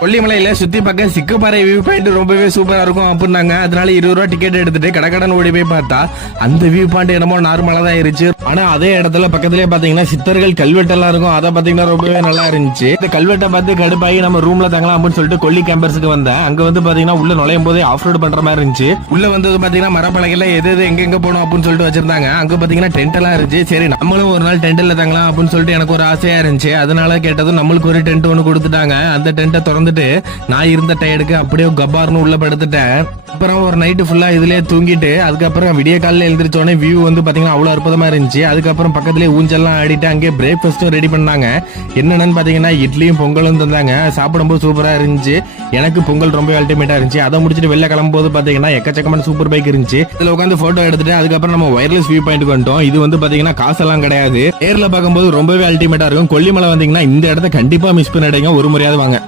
கொல்லிமலையில சுத்தி பார்க்க சிக்குப்பாறை view point ரொம்பவே சூப்பரா இருக்கும் அப்படின்னாங்க. அதனால 20 ரூபா டிக்கெட் எடுத்துட்டு கடகடன் ஓடி போய் பார்த்தா அந்த வியூ பாயிண்ட் என்னமோ நார்மலா தான் இருந்துச்சு. ஆனா அதே இடத்துல பக்கத்துலயே பாத்தீங்கன்னா சித்தர்கள் கல்வெட்டெல்லாம் இருக்கும். அதை பாத்தீங்கன்னா ரொம்பவே நல்லா இருந்துச்சு. இந்த கல்வெட்டை பார்த்து கடுப்பாகி நம்ம ரூம்ல தங்கலாம் அப்படின்னு சொல்லிட்டு கொல்லி கேம்பர்ஸுக்கு வந்தேன். அங்க வந்து பாத்தீங்கன்னா உள்ள நுழையும் போதே ஆஃப் ரோடு பண்ற மாதிரி இருந்துச்சு. உள்ள வந்து பாத்தீங்கன்னா மரப்பலகையில எது எங்க போகணும் அப்படின்னு சொல்லிட்டு வச்சிருந்தாங்க. அங்க பாத்தீங்கன்னா டென்ட் எல்லாம் இருந்துச்சு. சரி நம்மளும் ஒரு நாள் டென்ட்ல தங்கலாம் அப்படின்னு சொல்லிட்டு எனக்கு ஒரு ஆசையா இருந்துச்சு. அதனால கேட்டதும் நம்மளுக்கு ஒரு டென்ட் ஒன்று கொடுத்துட்டாங்க. அந்த டென்ட்டை திறந்துட்டு நான் இருந்த டயர்டுக்கு அப்படியே கபார்னு உள்ள படுத்துட்டேன். அப்புறம் ஒரு நைட்டு ஃபுல்லா இதுலயே தூங்கிட்டு அதுக்கப்புறம் விடிய காலையில எழுந்திரிச்சோடனே வியூ வந்து பாத்தீங்கன்னா அவ்வளவு அற்புதமா இருந்துச்சு. அதுக்கப்புறம் பக்கத்துலயே ஊஞ்சல்லாம் ஆடிட்டு அங்கே பிரேக்ஃபாஸ்டும் ரெடி பண்ணாங்க. என்னன்னு பாத்தீங்கன்னா இட்லியும் பொங்கலும் தந்தாங்க. சாப்பிடும்போது சூப்பரா இருந்துச்சு. எனக்கு பொங்கல் ரொம்ப அல்டிமேட்டா இருந்துச்சு. அதை முடிச்சுட்டு வெளில கிளம்பும்போது பாத்தீங்கன்னா எக்கச்சக்கமான சூப்பர் பைக் இருந்துச்சு. இதுல உட்காந்து போட்டோ எடுத்துட்டு அதுக்கப்புறம் நம்ம வயர்லெஸ் வியூ பாயிண்ட் வந்துட்டோம். இது வந்து பாத்தீங்கன்னா காசெல்லாம் கிடையாது. நேர்ல பார்க்கும்போது ரொம்பவே அல்டிமேட்டா இருக்கும். கொல்லிமலை வந்தீங்கன்னா இந்த இடத்த கண்டிப்பா மிஸ் பண்ணிடுங்க. ஒரு முறையாவது வாங்க.